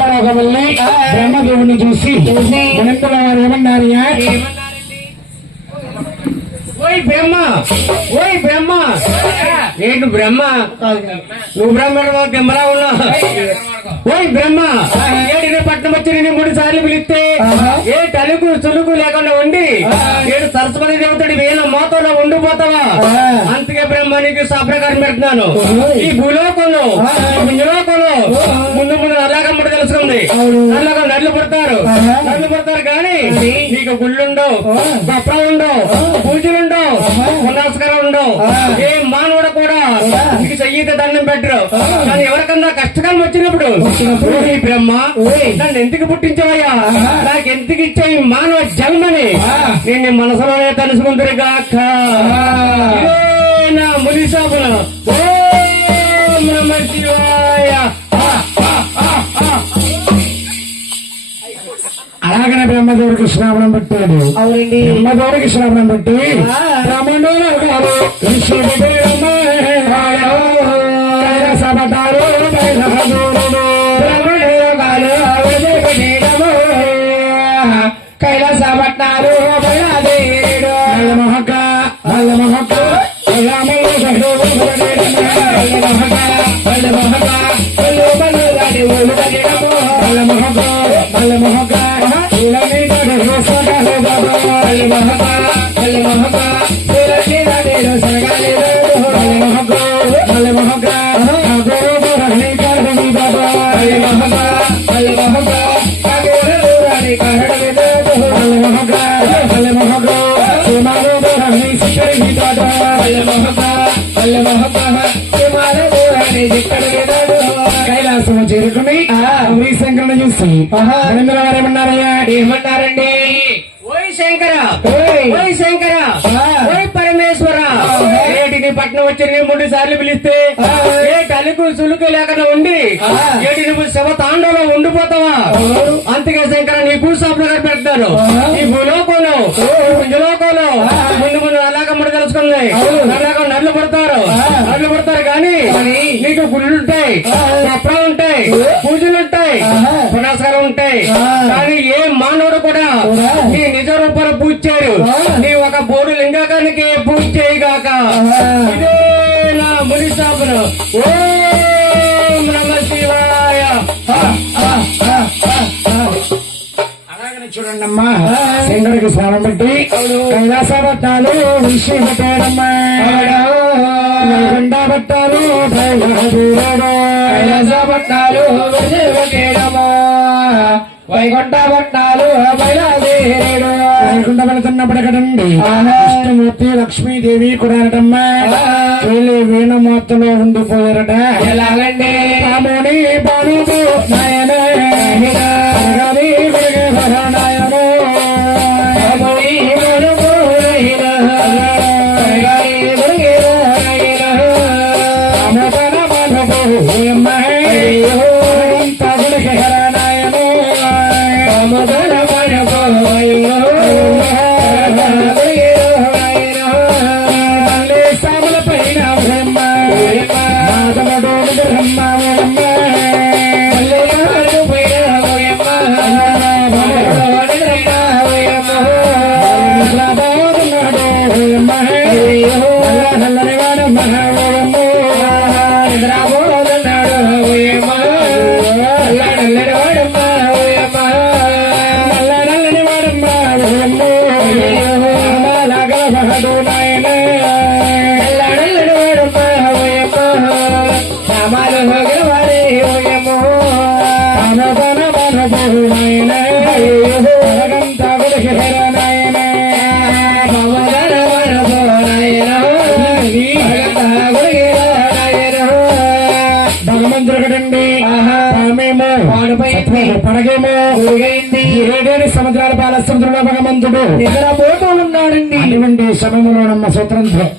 బ్రహ్మలోకమల్లి బ్రహ్మదేవుని చూసి మునిందుల వారు ఏమన్నారయ్యా? ఓయ్ బ్రహ్మ, ఓయ్ బ్రహ్మ, ఏంటి బ్రహ్మ? నువ్వు బ్రహ్మ బ్రహ్మలా ఉన్నావు. ఓయ్ బ్రహ్మ, ఏడు పట్నం వచ్చి నేను 3 సార్లు పిలిస్తే ఏ తలుగు చులుగు లేకుండా ఉండి ఏడు సరస్వతి దేవతడి వేల మోతంలో ఉండిపోతావా? అందుకే బ్రహ్మ నీకు సాప్రకారం పెడుతున్నాను. ఈ భూలోకంలో భూలోకంలో ముందు ముందు నల్లకమ్మడి తెలుసుకుంది. నల్లగా నడ్లు పుడతారు కానీ నీకు గుళ్ళుండవు, గొప్ప ఉండవు, పూజలుండవు, పునస్కారం ఉండవు. ఏ మానవుడు కూడా నీకు చెయ్యితే దండం పెట్టరు. కానీ ఎవరికన్నా కష్టకాలం వచ్చినప్పుడు ఈ బ్రహ్మ నన్ను ఎందుకు పుట్టించావయ్యా, నాకు ఎందుకు ఇచ్చావు మానవ జన్మని నేను మనసులోనే తెలుసుకుందరు గాక. నా ముని సాపున ఓం నమః శివాయ. అలాగనే బ్రహ్మదేవుడికి శ్రావణం పెట్టాడు. అవునండి, బ్రహ్మదేవుడికి శ్రావణం పెట్టి కైలాసపట్నాలు మహక మల్ల మహక కైలాసం చేరుకుని శ్రీశంకరుని చూసి వారేమన్నారయ్యా? ఏమన్నారండి? ఓయ్ శంకర, ఓయ్ శంకర, ఓయ్ పరమేశ్వర, ఏటిని పట్నం వచ్చి 3 సార్లు పిలిస్తే ఏ తలుకు సులుకు లేకుండా ఉండి ఏటి నువ్వు శవ తాండలో ఉండిపోతావా? అందుకే శంకర నీ భూసాపులు గారు పెడతారు. ఈ భూలోకంలో భూలోకంలో ముందు ముందు అలాగమ్మడి తెలుసుకుంది. అలాగ నడ్లు పడతారు కానీ నీకు గుళ్ళుంటాయి, గొప్పలు ఉంటాయి, పూజలుంటాయి, పునస్కారం ఉంటాయి. కానీ ఏ మానవుడు కూడా నీ నిజ రూపాలు పూజ చేయరు. నీ ఒక బోడు లింగాకానికి పూజ చేయగాక. ఇదే నా ముని సాపును ఓం నమః శివాయ. అలాగనే చూడండి అమ్మా, శంకరుడికి స్నానం పెట్టి కైలాసపట్నాలు విషయం పెట్టాడమ్మా. వైకుంఠపట్నాలు కైలాసపట్నాలు వైకుంఠపట్నాలు బయలుదేరాడు. వైకుంఠ వెళుతున్నప్పుడు కదండి విష్ణుమూర్తి లక్ష్మీదేవి కూడా అనటమ్మా వీణమూర్తిలో ఉండిపోయారట. ఎలాగండి? రాముని బాలుడు నాయన పడగేమో ఏడేడు సముద్రాల పాల సముద్రంలో భగవంతుడు నిద్రపోతూ ఉన్నాడండి. అటువంటి సమయంలో నమ్మ స్వతంత్రం